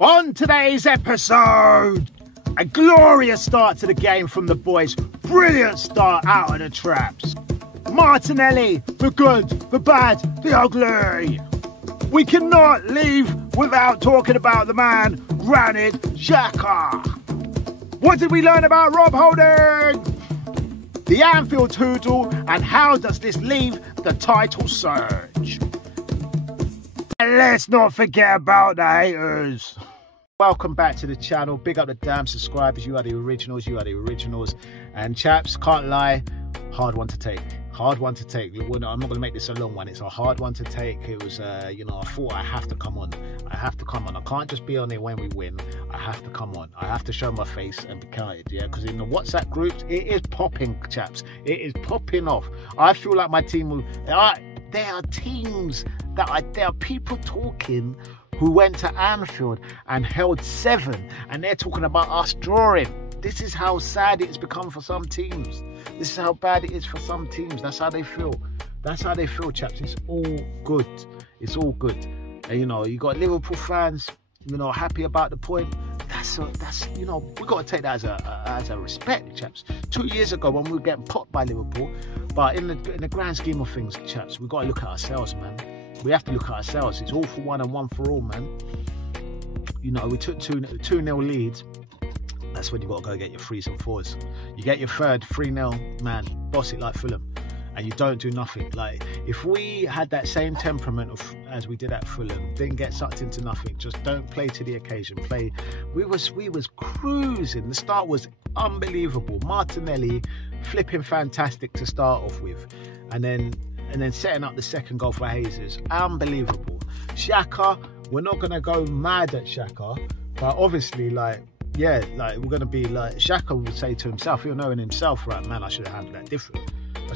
On today's episode, a glorious start to the game from the boys. Brilliant start out of the traps. Martinelli, the good, the bad, the ugly. We cannot leave without talking about the man, Granit Xhaka. What did we learn about Rob Holding? The Anfield Hoodle, and how does this leave the title surge? And let's not forget about the haters. Welcome back to the channel. Big up the damn subscribers. You are the originals. You are the originals. And chaps, can't lie, hard one to take. Hard one to take. I'm not going to make this a long one. It's a hard one to take. It was, I thought I have to come on. I have to come on. I can't just be on it when we win. I have to come on. I have to show my face and be counted, yeah? Because in the WhatsApp groups, it is popping, chaps. It is popping off. I feel like my team will... There are teams there are people talking who went to Anfield and held 7, and they're talking about us drawing. This is how sad it's become for some teams. This is how bad it is for some teams. That's how they feel. That's how they feel, chaps. It's all good. It's all good. And, you got Liverpool fans, happy about the point. That's we got to take that as a respect, chaps. 2 years ago when we were getting popped by Liverpool, but in the grand scheme of things, chaps, we've got to look at ourselves, man. We have to look at ourselves. It's all for one and one for all, man. We took 2-0 leads. That's when you got to go get your 3s and 4s. You get your third 3-0, man, boss it like Fulham, and you don't do nothing. Like, if we had that same temperament as we did at Fulham, didn't get sucked into nothing, just don't play to the occasion, play. We was cruising. The start was unbelievable. Martinelli flipping fantastic to start off with, and then setting up the second goal for Jesus, unbelievable. Xhaka, we're not gonna go mad at Xhaka, but obviously, we're gonna be like, Xhaka would say to himself, he'll know in himself, right, man, I should have handled that different.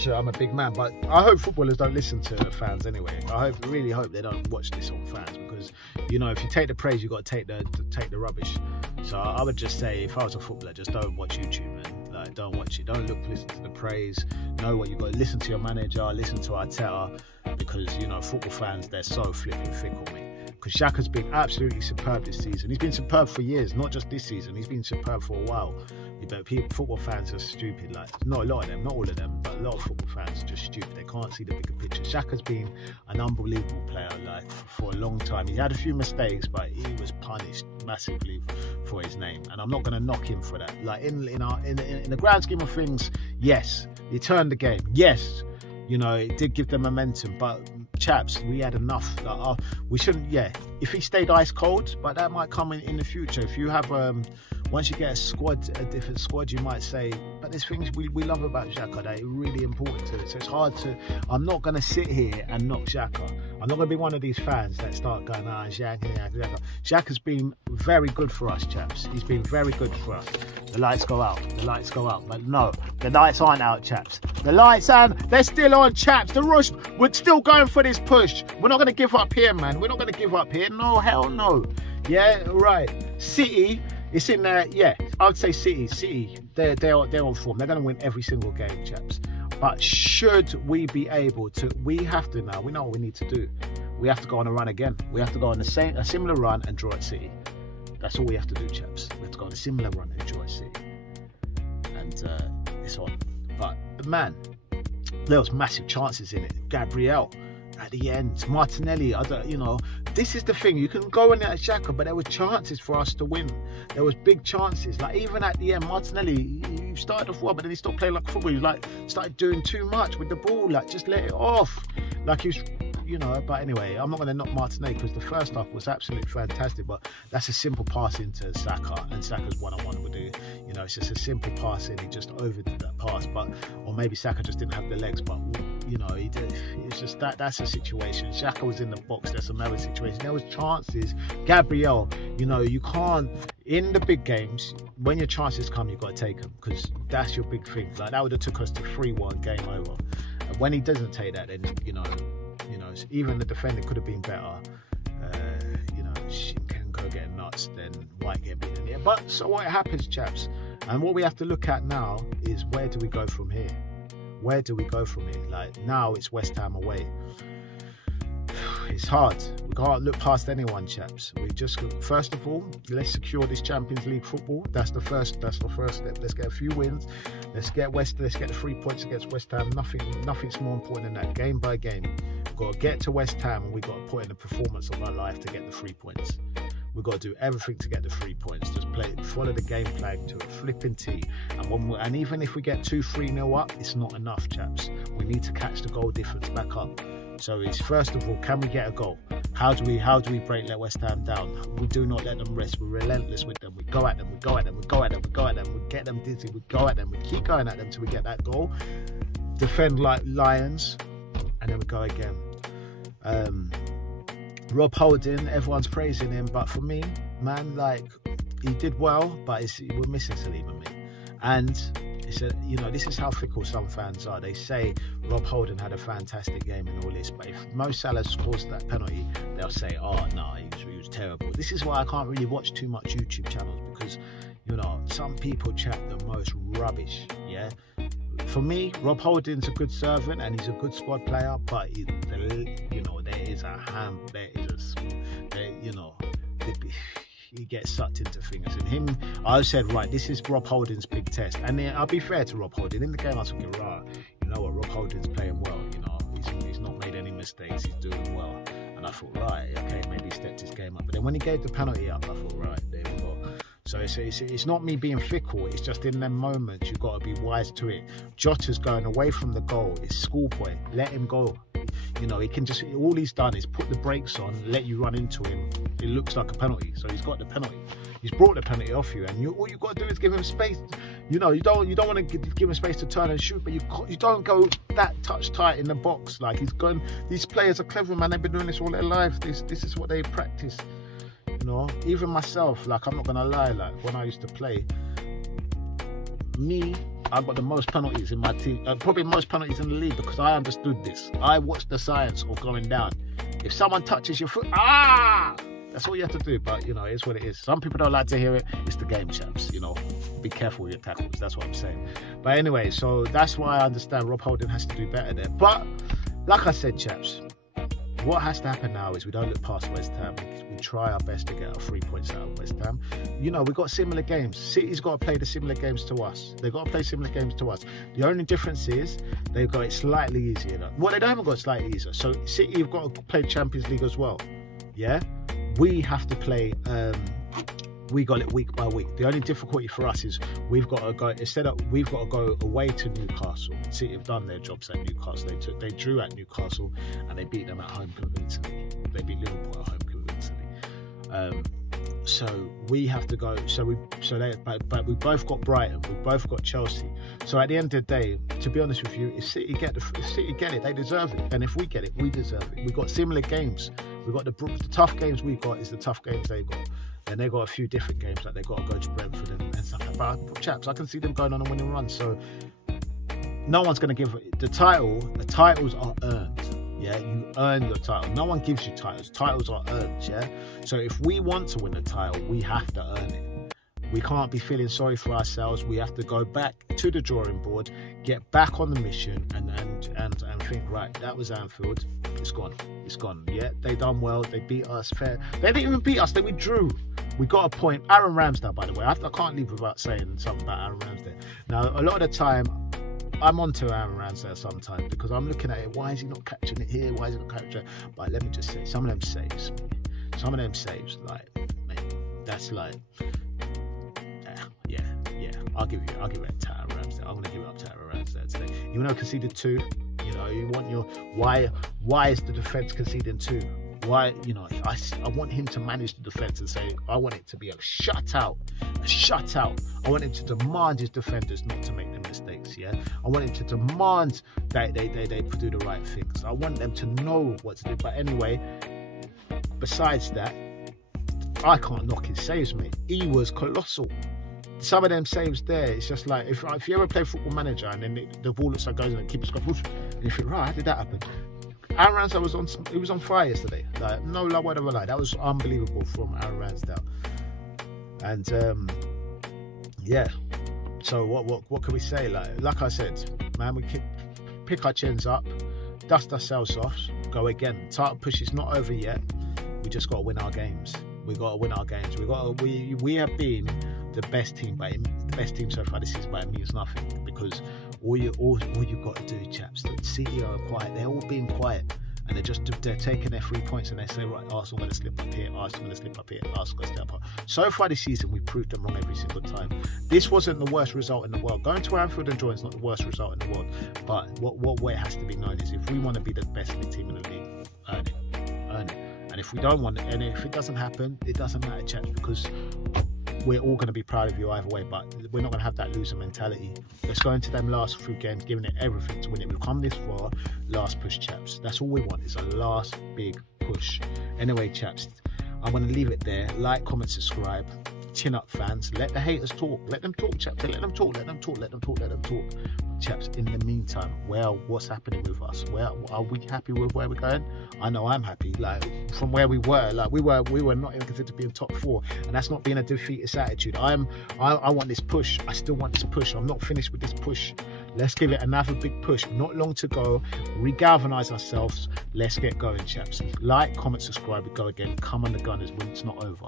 I'm a big man, but I hope footballers don't listen to fans anyway. I really hope they don't watch this on fans, because if you take the praise, you got to take the rubbish. So I would just say, if I was a footballer, just don't watch YouTube, man. Like, don't watch it. Don't listen to the praise. Know what you got. Listen to your manager. Listen to Arteta, because football fans, they're so flipping fickle, mate. Because Xhaka's been absolutely superb this season. He's been superb for years, not just this season. He's been superb for a while. Football fans are stupid. Like, not a lot of them, not all of them, but a lot of football fans are just stupid. They can't see the bigger picture. Xhaka's been an unbelievable player, for a long time. He had a few mistakes, but he was punished massively for his name, and I'm not going to knock him for that. Like, in the grand scheme of things, yes, he turned the game. Yes, it did give them momentum, but chaps, we had enough. We shouldn't. Yeah, if he stayed ice cold, but that might come in the future. If you have once you get a different squad, you might say, but there's things we love about Xhaka that are really important to it. So it's hard to. I'm not going to sit here and knock Xhaka. I'm not going to be one of these fans that start going, Xhaka. Xhaka's been very good for us, chaps. He's been very good for us. The lights go out. The lights go out. But no, the lights aren't out, chaps. The lights aren't. They're still on, chaps. The rush. We're still going for this push. We're not going to give up here, man. We're not going to give up here. No, hell no. Yeah, right. City. It's in there, yeah. I would say City. They're on form. They're going to win every single game, chaps. But should we be able to? We have to now. We know what we need to do. We have to go on a run again. We have to go on a similar run and draw at City. That's all we have to do, chaps. We have to go on a similar run and draw at City. And it's on. But man, there was massive chances in it. Gabriel at the end, Martinelli. This is the thing. You can go in at Xhaka, but there were chances for us to win. There was big chances. Like, even at the end, Martinelli, he started off well, but then he stopped playing like football. He started doing too much with the ball. Just let it off. He was, But anyway, I'm not going to knock Martinelli, because the first half was absolutely fantastic. But that's a simple pass into Saka, and Saka's one-on-one would do. It's just a simple pass in. He just overdid that pass, or maybe Saka just didn't have the legs. But he did. It's just that's a situation. Xhaka was in the box. That's another situation. There was chances. Gabriel, you can't, in the big games, when your chances come, you've got to take them, because that's your big thing. Like, that would have took us to 3-1, game over. And when he doesn't take that, then even the defender could have been better. She can go get nuts, then White get beaten here. But so what happens, chaps? And what we have to look at now is, where do we go from here? Where do we go from here? Like, now it's West Ham away. it's hard. We can't look past anyone, chaps. We just, first of all, let's secure this Champions League football. That's the first step. Let's get a few wins. Let's get the 3 points against West Ham. Nothing's more important than that. Game by game, we've got to get to West Ham, and we've got to put in the performance of our life to get the 3 points. We've got to do everything to get the 3 points. Just follow the game plan to a flipping T. And even if we get 2-3-0 up, it's not enough, chaps. We need to catch the goal difference back up. So it's, first of all, can we get a goal? How do we let West Ham down? We do not let them rest. We're relentless with them. We go at them. We get them dizzy. We go at them. We keep going at them till we get that goal. Defend like lions, and then we go again. Rob Holding, everyone's praising him, but for me, man, like, he did well, but we're missing Salima, mate. And this is how fickle some fans are. They say Rob Holding had a fantastic game in all this, but if Mo Salah scores that penalty, they'll say, oh no, he was terrible. This is why I can't really watch too much YouTube channels, because some people chat the most rubbish. Yeah, for me, Rob Holding's a good servant and he's a good squad player, but he gets sucked into things, and him, I said, right, this is Rob Holding's big test. And then I'll be fair to Rob Holding. In the game I was thinking, right, you know what, Rob Holding's playing well, he's not made any mistakes, he's doing well. And I thought, right, okay, maybe he stepped his game up. But then when he gave the penalty up, I thought, right, there we go. So it's not me being fickle, it's just in them moments you've got to be wise to it. Jota's going away from the goal, it's schoolboy, let him go. He can just, all he's done is put the brakes on, let you run into him. It looks like a penalty, so he's got the penalty. He's brought the penalty off you, and all you got to do is give him space. You don't want to give him space to turn and shoot, but you don't go that touch tight in the box. Like, he's going. These players are clever, man. They've been doing this all their life. This is what they practice. Even myself, like, I'm not gonna lie, like, when I used to play, I've got the most penalties in my team, probably most penalties in the league, because I understood this. I watched the science of going down. If someone touches your foot, that's all you have to do. But it's what it is. Some people don't like to hear it. It's the game, chaps. Be careful with your tackles. That's what I'm saying. But anyway, so that's why I understand Rob Holding has to do better there. But like I said, chaps, what has to happen now is we don't look past West Ham. We try our best to get our 3 points out of West Ham. We've got similar games. City's got to play the similar games to us. They've got to play similar games to us. The only difference is they've got it slightly easier. Well, they haven't got it slightly easier. So City have got to play Champions League as well. Yeah? We have to play... we got it week by week. The only difficulty for us is we've got to go away to Newcastle. City have done their jobs at Newcastle. They drew at Newcastle and they beat them at home convincingly. They beat Liverpool at home convincingly. So we have to go. But we both got Brighton. We both got Chelsea. So at the end of the day, to be honest with you, if City get it, they deserve it. And if we get it, we deserve it. We've got similar games. We've got the tough games we've got is the tough games they got. And they've got a few different games, like they've got to go to Brentford and stuff. But chaps, I can see them going on a winning run. So no one's going to give the title. The titles are earned. Yeah, you earn your title. No one gives you titles. Titles are earned. Yeah. So if we want to win the title, we have to earn it. We can't be feeling sorry for ourselves. We have to go back to the drawing board, get back on the mission, and think, right, that was Anfield. It's gone. It's gone. Yeah, they done well. They beat us fair. They didn't even beat us. They withdrew. We got a point. Aaron Ramsdale, by the way. I can't leave without saying something about Aaron Ramsdale. Now, a lot of the time, I'm onto Aaron Ramsdale sometimes because I'm looking at it. Why is he not catching it here? Why is he not catching it? But let me just say, some of them saves, like, mate, that's like, yeah. I'll give it to Aaron Ramsdale. I'm going to give it up to Aaron Ramsdale today. Even though I conceded 2, you want your why is the defence conceding 2? Why, I want him to manage the defence and say, I want it to be a shutout. I want him to demand his defenders not to make them mistakes, yeah? I want him to demand that they do the right things. I want them to know what to do. But anyway, besides that, I can't knock his saves, mate. He was colossal. Some of them saves there, it's just like, if you ever play Football Manager and then the ball looks like goes in and keeps going, and you think, right, how did that happen? Aaron Ramsdale was on fire yesterday. Like, no word of a lie. That was unbelievable from Aaron Ramsdale. And yeah. So what can we say? Like I said, man, we pick our chins up. dust ourselves off, go again. The title push is not over yet. We just got to win our games. We got to win our games. We have been the best team so far this season, but it means nothing, because all you got to do, chaps, the City are quiet. They're all being quiet, and they're taking their 3 points, and they say, right, Arsenal going to slip up here, Arsenal going to slip up here, Arsenal going to slip up. So far this season, we proved them wrong every single time. This wasn't the worst result in the world. Going to Anfield and drawing is not the worst result in the world. But what has to be known is, if we want to be the best league team in the league, earn it. And if we don't want it, and if it doesn't happen, it doesn't matter, chaps, because we're all going to be proud of you either way, but we're not going to have that loser mentality. Let's go into them last few games, giving it everything to win it. We've come this far, last push, chaps. That's all we want, is a last big push. Anyway, chaps, I'm going to leave it there. Like, comment, subscribe. Chin up, fans. Let the haters talk. Let them talk, chaps. Let them talk. Chaps, in the meantime, well, what's happening with us? Well, are we happy with where we're going? I know I'm happy. Like, from where we were, like we were not even considered to be in top 4, and that's not being a defeatist attitude. I want this push. I still want this push. I'm not finished with this push. Let's give it another big push. Not long to go. Regalvanize ourselves. Let's get going, chaps. Like, comment, subscribe. We go again. Come on the Gunners when it's not over.